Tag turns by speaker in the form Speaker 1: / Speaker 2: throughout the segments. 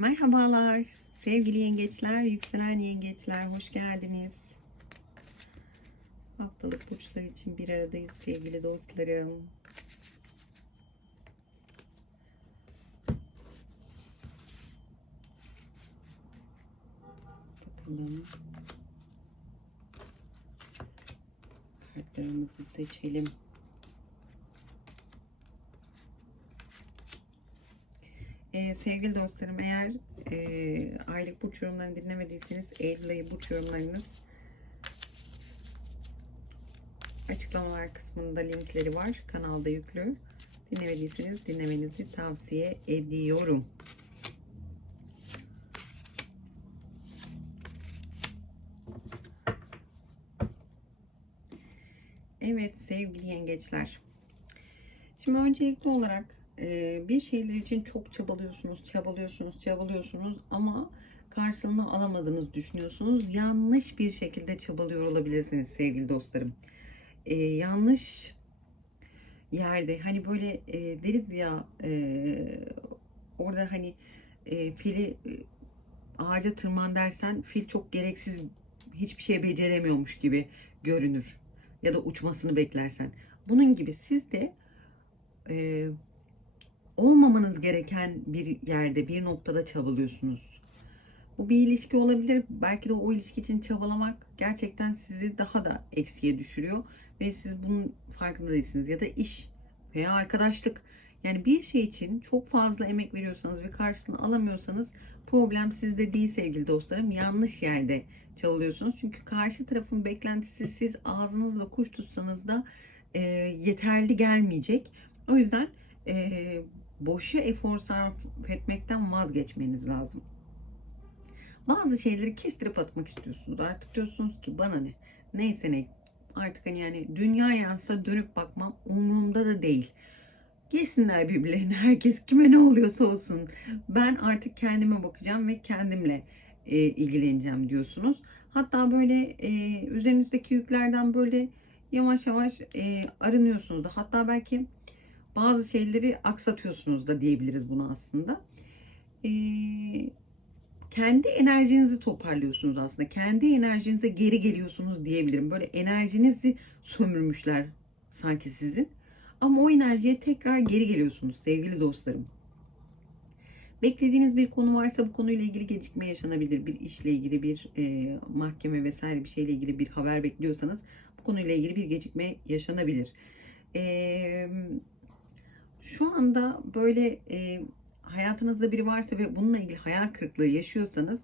Speaker 1: Merhabalar sevgili yengeçler, yükselen yengeçler hoş geldiniz. Haftalık burçlar için bir aradayız sevgili dostlarım. Bakalım. Kartlarımızı seçelim. Ee, sevgili dostlarım eğer e, aylık burç yorumlarını dinlemediyseniz Eylül ayı burç yorumlarınız açıklamalar kısmında linkleri var. Kanalda yüklü. Dinlemediyseniz dinlemenizi tavsiye ediyorum. Evet sevgili yengeçler. Şimdi öncelikli olarak bir şeyler için çok çabalıyorsunuz, çabalıyorsunuz, çabalıyorsunuz ama karşılığını alamadığınızı düşünüyorsunuz. Yanlış bir şekilde çabalıyor olabilirsiniz sevgili dostlarım. E, yanlış yerde hani böyle e, deriz ya e, orada hani e, fili e, ağaca tırman dersen fil çok gereksiz hiçbir şey beceremiyormuş gibi görünür. Ya da uçmasını beklersen. Bunun gibi siz de e, olmamanız gereken bir yerde, bir noktada çabalıyorsunuz. Bu bir ilişki olabilir. Belki de o ilişki için çabalamak gerçekten sizi daha da eksiye düşürüyor ve siz bunun farkında değilsiniz. Ya da iş veya arkadaşlık. Yani bir şey için çok fazla emek veriyorsanız ve karşılığını alamıyorsanız problem sizde değil sevgili dostlarım. Yanlış yerde çabalıyorsunuz. Çünkü karşı tarafın beklentisi siz ağzınızla kuş tutsanız da e, yeterli gelmeyecek. O yüzden e, boşa efor sarf etmekten vazgeçmeniz lazım. Bazı şeyleri kestirip atmak istiyorsunuz. Artık diyorsunuz ki bana ne? Neyse ne? Artık hani yani dünya yansa dönüp bakmam umurumda da değil. Gelsinler birbirlerine. Herkes kime ne oluyorsa olsun. Ben artık kendime bakacağım ve kendimle e, ilgileneceğim diyorsunuz. Hatta böyle e, üzerinizdeki yüklerden böyle yavaş yavaş e, arınıyorsunuz da. Hatta belki bazı şeyleri aksatıyorsunuz da diyebiliriz bunu aslında. E, kendi enerjinizi toparlıyorsunuz aslında. Kendi enerjinize geri geliyorsunuz diyebilirim. Böyle enerjinizi sömürmüşler sanki sizin. Ama o enerjiye tekrar geri geliyorsunuz sevgili dostlarım. Beklediğiniz bir konu varsa bu konuyla ilgili gecikme yaşanabilir. Bir işle ilgili bir e, mahkeme vesaire bir şeyle ilgili bir haber bekliyorsanız bu konuyla ilgili bir gecikme yaşanabilir. E, şu anda böyle e, hayatınızda biri varsa ve bununla ilgili hayal kırıklığı yaşıyorsanız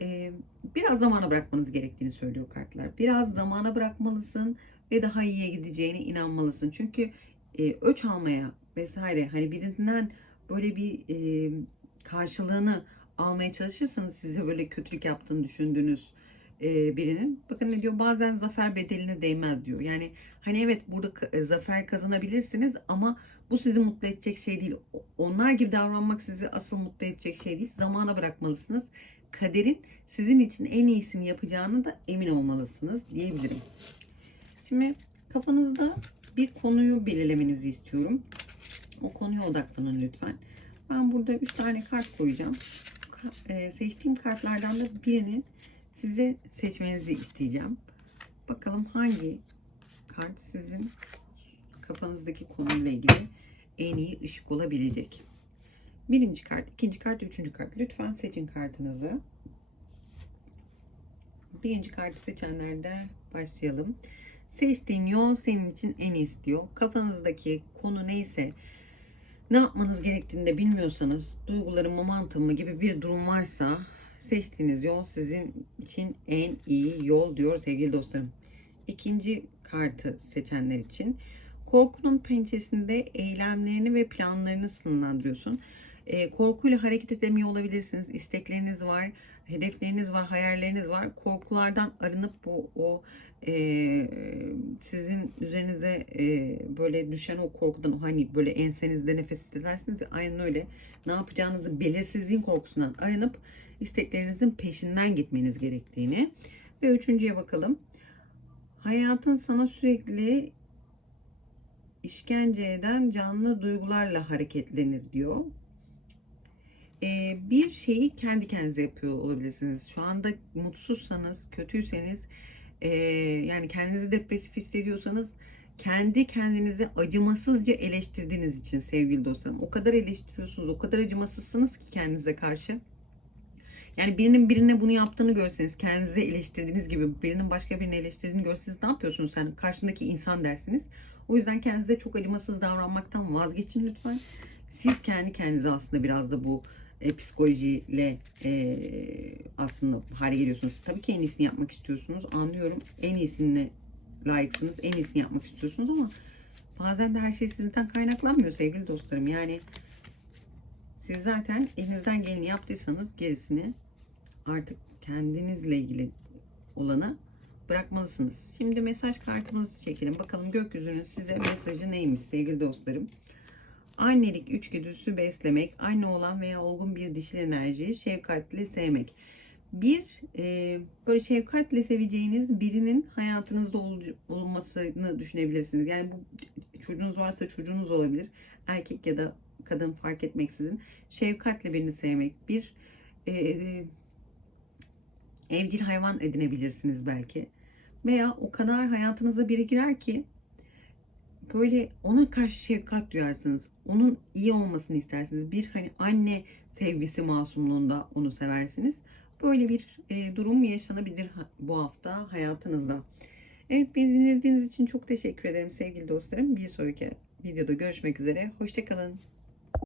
Speaker 1: e, biraz zamana bırakmanız gerektiğini söylüyor kartlar. Biraz zamana bırakmalısın ve daha iyiye gideceğine inanmalısın. Çünkü e, öç almaya vesaire hani birinden böyle bir e, karşılığını almaya çalışırsanız size böyle kötülük yaptığını düşündüğünüz e, birinin bakın ne diyor bazen zafer bedeline değmez diyor. Yani hani evet burada e, zafer kazanabilirsiniz ama bu sizi mutlu edecek şey değil. Onlar gibi davranmak sizi asıl mutlu edecek şey değil. Zamana bırakmalısınız. Kaderin sizin için en iyisini yapacağını da emin olmalısınız diyebilirim. Şimdi kafanızda bir konuyu belirlemenizi istiyorum. O konuya odaklanın lütfen. Ben burada 3 tane kart koyacağım. E, seçtiğim kartlardan da birinin size seçmenizi isteyeceğim. Bakalım hangi kart sizin kafanızdaki konuyla ilgili en iyi ışık olabilecek. Birinci kart, ikinci kart, üçüncü kart. Lütfen seçin kartınızı. Birinci kartı seçenlerde başlayalım. Seçtiğin yol senin için en iyisi diyor. Kafanızdaki konu neyse ne yapmanız gerektiğini de bilmiyorsanız duyguların momentum mı gibi bir durum varsa seçtiğiniz yol sizin için en iyi yol diyor sevgili dostlarım. İkinci kartı seçenler için korkunun pençesinde eylemlerini ve planlarını sınırlandırıyorsun. E, korkuyla hareket edemiyor olabilirsiniz. İstekleriniz var, hedefleriniz var, hayalleriniz var. Korkulardan arınıp bu o e, sizin üzerinize e, böyle düşen o korkudan hani böyle ensenizde nefes hissedersiniz ya aynen öyle. Ne yapacağınızı belirsizliğin korkusundan arınıp isteklerinizin peşinden gitmeniz gerektiğini. Ve üçüncüye bakalım. Hayatın sana sürekli işkence eden canlı duygularla hareketlenir diyor. bir şeyi kendi kendinize yapıyor olabilirsiniz. Şu anda mutsuzsanız, kötüyseniz, e, yani kendinizi depresif hissediyorsanız kendi kendinizi acımasızca eleştirdiğiniz için sevgili dostlarım. O kadar eleştiriyorsunuz, o kadar acımasızsınız ki kendinize karşı. Yani birinin birine bunu yaptığını görseniz, kendinizi eleştirdiğiniz gibi birinin başka birini eleştirdiğini görseniz ne yapıyorsunuz sen? Karşındaki insan dersiniz. O yüzden kendinize çok acımasız davranmaktan vazgeçin lütfen. Siz kendi kendinize aslında biraz da bu e, psikolojiyle e, aslında hale geliyorsunuz. Tabii ki en iyisini yapmak istiyorsunuz. Anlıyorum. En iyisini layıksınız. En iyisini yapmak istiyorsunuz ama bazen de her şey sizden kaynaklanmıyor sevgili dostlarım. Yani siz zaten elinizden geleni yaptıysanız gerisini artık kendinizle ilgili olanı bırakmalısınız. Şimdi mesaj kartımızı çekelim. Bakalım gökyüzünün size mesajı neymiş sevgili dostlarım. Annelik içgüdüsü beslemek, anne olan veya olgun bir dişil enerjiyi şefkatle sevmek. Bir e, böyle şefkatle seveceğiniz birinin hayatınızda ol, olmasını düşünebilirsiniz. Yani bu çocuğunuz varsa çocuğunuz olabilir. Erkek ya da kadın fark etmeksizin şefkatle birini sevmek. Bir e, evcil hayvan edinebilirsiniz belki. Veya o kadar hayatınıza biri girer ki böyle ona karşı şefkat duyarsınız. Onun iyi olmasını istersiniz. Bir hani anne sevgisi masumluğunda onu seversiniz. Böyle bir e, durum yaşanabilir bu hafta hayatınızda. Evet beni dinlediğiniz için çok teşekkür ederim sevgili dostlarım. Bir sonraki videoda görüşmek üzere. Hoşçakalın.